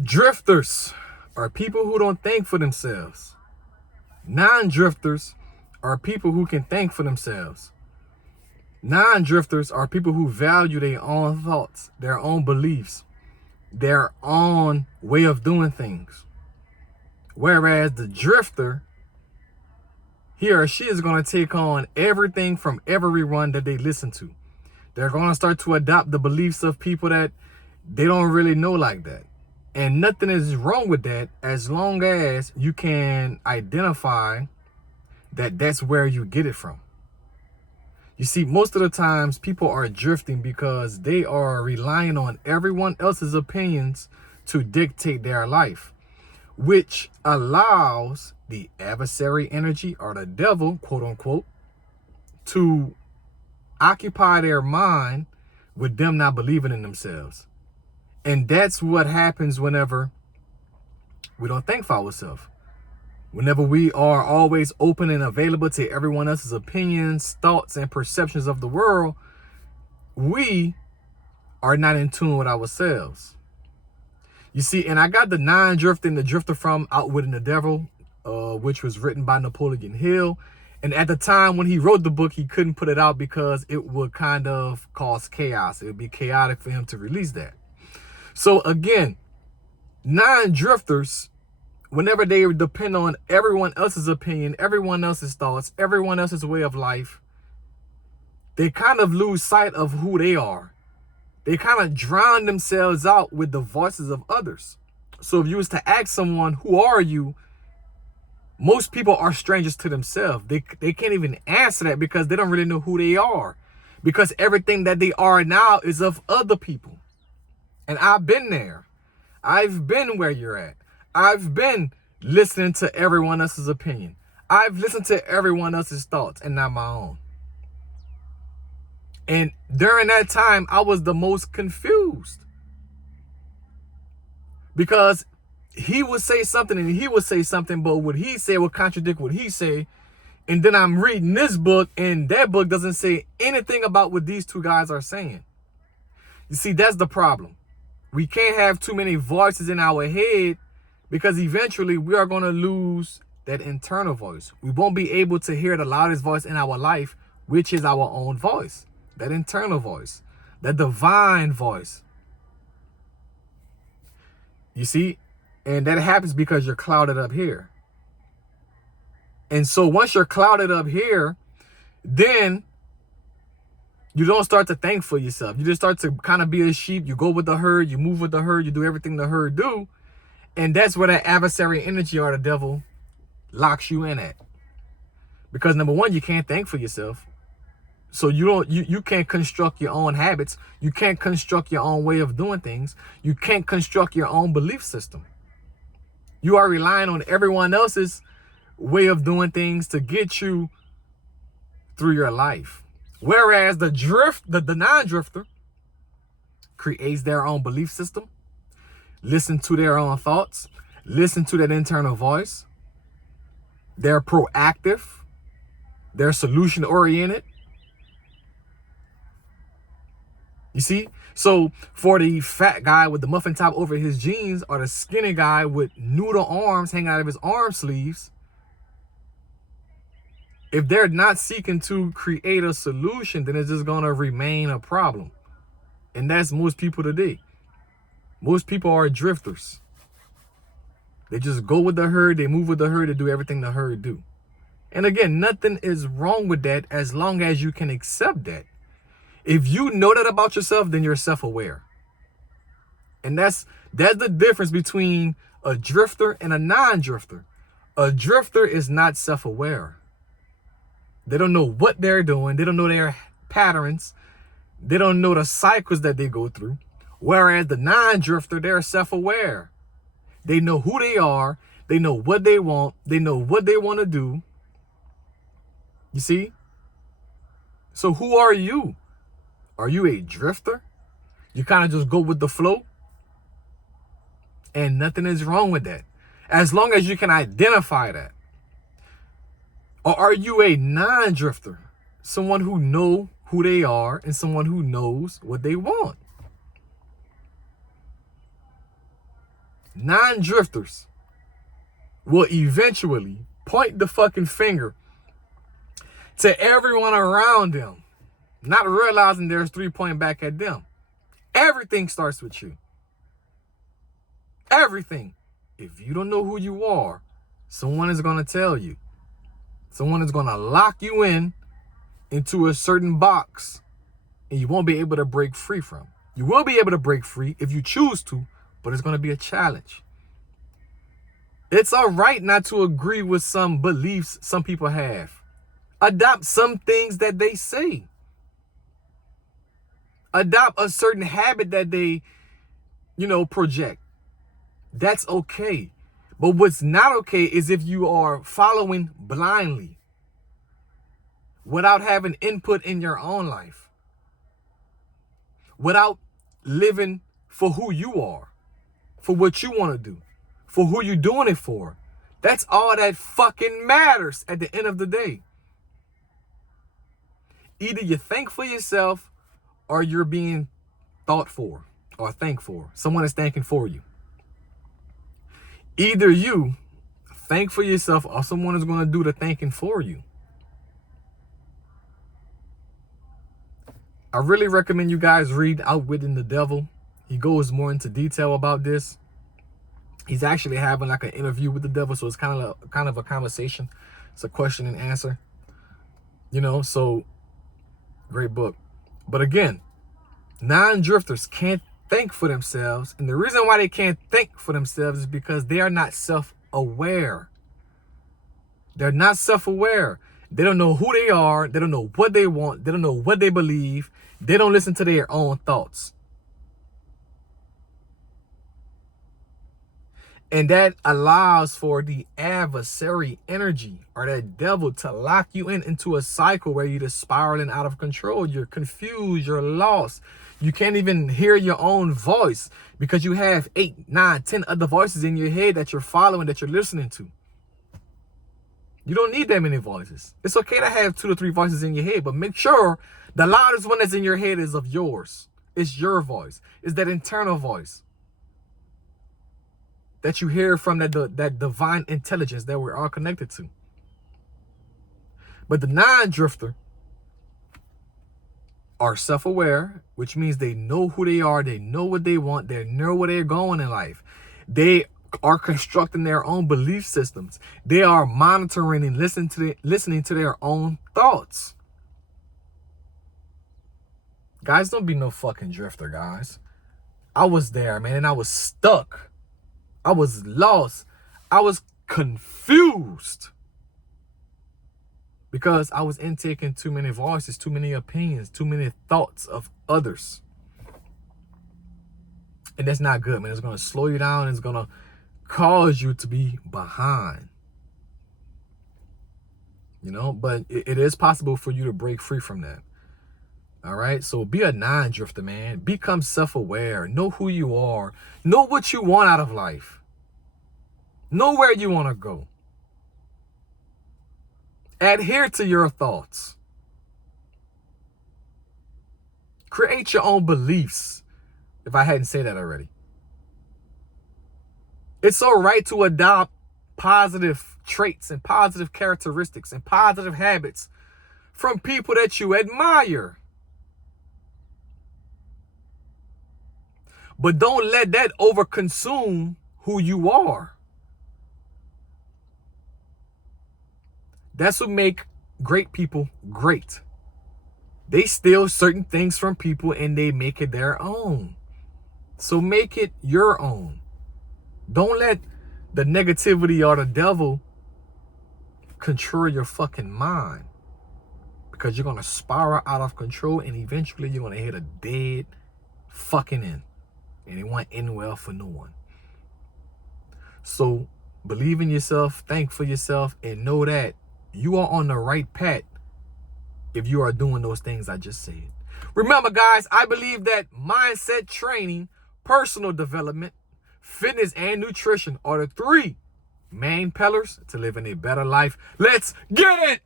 Drifters are people who don't think for themselves. Non-drifters are people who can think for themselves. Non-drifters are people who value their own thoughts, their own beliefs, their own way of doing things. Whereas the drifter, he or she is going to take on everything from everyone that they listen to. They're going to start to adopt the beliefs of people that they don't really know like that. And nothing is wrong with that as long as you can identify that that's where you get it from. You see, most of the times people are drifting because they are relying on everyone else's opinions to dictate their life, which allows the adversary energy or the devil, quote unquote, to occupy their mind with them not believing in themselves. And that's what happens whenever we don't think for ourselves. Whenever we are always open and available to everyone else's opinions, thoughts, and perceptions of the world, we are not in tune with ourselves. You see, and I got the Non-Drifter and the Drifter from Outwitting the Devil, which was written by Napoleon Hill. And at the time when he wrote the book, he couldn't put it out because it would kind of cause chaos. It would be chaotic for him to release that. So again, non-drifters, whenever they depend on everyone else's opinion, everyone else's thoughts, everyone else's way of life, they kind of lose sight of who they are. They kind of drown themselves out with the voices of others. So if you was to ask someone, who are you? Most people are strangers to themselves. They can't even answer that because they don't really know who they are. Because everything that they are now is of other people. And I've been there. I've been where you're at. I've been listening to everyone else's opinion. I've listened to everyone else's thoughts and not my own. And during that time, I was the most confused. Because he would say something and he would say something, but what he said would contradict what he said. And then I'm reading this book and that book doesn't say anything about what these two guys are saying. You see, that's the problem. We can't have too many voices in our head because eventually we are going to lose that internal voice. We won't be able to hear the loudest voice in our life, which is our own voice, that internal voice, that divine voice. You see, and that happens because you're clouded up here. And so once you're clouded up here, then you don't start to think for yourself. You just start to kind of be a sheep. You go with the herd. You move with the herd. You do everything the herd do. And that's where that adversary energy or the devil locks you in at. Because number one, you can't think for yourself. So you can't construct your own habits. You can't construct your own way of doing things. You can't construct your own belief system. You are relying on everyone else's way of doing things to get you through your life. Whereas the non-drifter creates their own belief system, listen to their own thoughts, listen to that internal voice. They're proactive. They're solution oriented. You see? So for the fat guy with the muffin top over his jeans or the skinny guy with noodle arms hanging out of his arm sleeves, if they're not seeking to create a solution, then it's just going to remain a problem. And that's most people today. Most people are drifters. They just go with the herd. They move with the herd. They do everything the herd do. And again, nothing is wrong with that as long as you can accept that. If you know that about yourself, then you're self-aware. And that's the difference between a drifter and a non-drifter. A drifter is not self-aware. They don't know what they're doing. They don't know their patterns. They don't know the cycles that they go through. Whereas the non-drifter, they're self-aware. They know who they are. They know what they want. They know what they want to do. You see? So who are you? Are you a drifter? You kind of just go with the flow? And nothing is wrong with that. As long as you can identify that. Or are you a non-drifter? Someone who knows who they are and someone who knows what they want. Non-drifters will eventually point the fucking finger to everyone around them, not realizing there's 3 pointing back at them. Everything starts with you. Everything. If you don't know who you are, someone is going to tell you. Someone is going to lock you into a certain box, and you won't be able to break free from. You will be able to break free if you choose to, but it's going to be a challenge. It's all right not to agree with some beliefs some people have. Adopt some things that they say. Adopt a certain habit that they, project. That's okay. But what's not okay is if you are following blindly without having input in your own life, without living for who you are, for what you want to do, for who you're doing it for. That's all that fucking matters at the end of the day. Either you think for yourself or you're being thought for or thanked for. Someone is thanking for you. Either you think for yourself or someone is going to do the thanking for you. I really recommend you guys read Outwitting the Devil. He goes more into detail about this. He's actually having like an interview with the devil, so it's kind of a conversation. It's a question and answer. So great book. But again, non-drifters can't think for themselves. And the reason why they can't think for themselves is because they are not self-aware. They're not self-aware. They don't know who they are. They don't know what they want. They don't know what they believe. They don't listen to their own thoughts. And that allows for the adversary energy or that devil to lock you into a cycle where you're just spiraling out of control. You're confused. You're lost. You can't even hear your own voice because you have 8, 9, 10 other voices in your head that you're following, that you're listening to. You don't need that many voices. It's okay to have 2 to 3 voices in your head, but make sure the loudest one that's in your head is of yours. It's your voice. It's that internal voice that you hear from that divine intelligence that we're all connected to. But the non-drifter are self-aware, which means they know who they are, they know what they want, they know where they're going in life. They are constructing their own belief systems. They are monitoring and listening to their own thoughts. Guys, don't be no fucking drifter, guys. I was there, man, and I was stuck. I was lost. I was confused because I was intaking too many voices, too many opinions, too many thoughts of others. And that's not good, man. It's going to slow you down. It's going to cause you to be behind. But it is possible for you to break free from that. All right. So be a non-drifter, man. Become self-aware. Know who you are. Know what you want out of life. Know where you want to go. Adhere to your thoughts. Create your own beliefs, if I hadn't said that already. It's all right to adopt positive traits and positive characteristics and positive habits from people that you admire. But don't let that overconsume who you are. That's what make great people great. They steal certain things from people and they make it their own. So make it your own. Don't let the negativity or the devil control your fucking mind, because you're going to spiral out of control and eventually you're going to hit a dead fucking end. And it won't end well for no one. So believe in yourself, thank for yourself, and know that you are on the right path if you are doing those things I just said. Remember, guys, I believe that mindset training, personal development, fitness, and nutrition are the 3 main pillars to living a better life. Let's get it!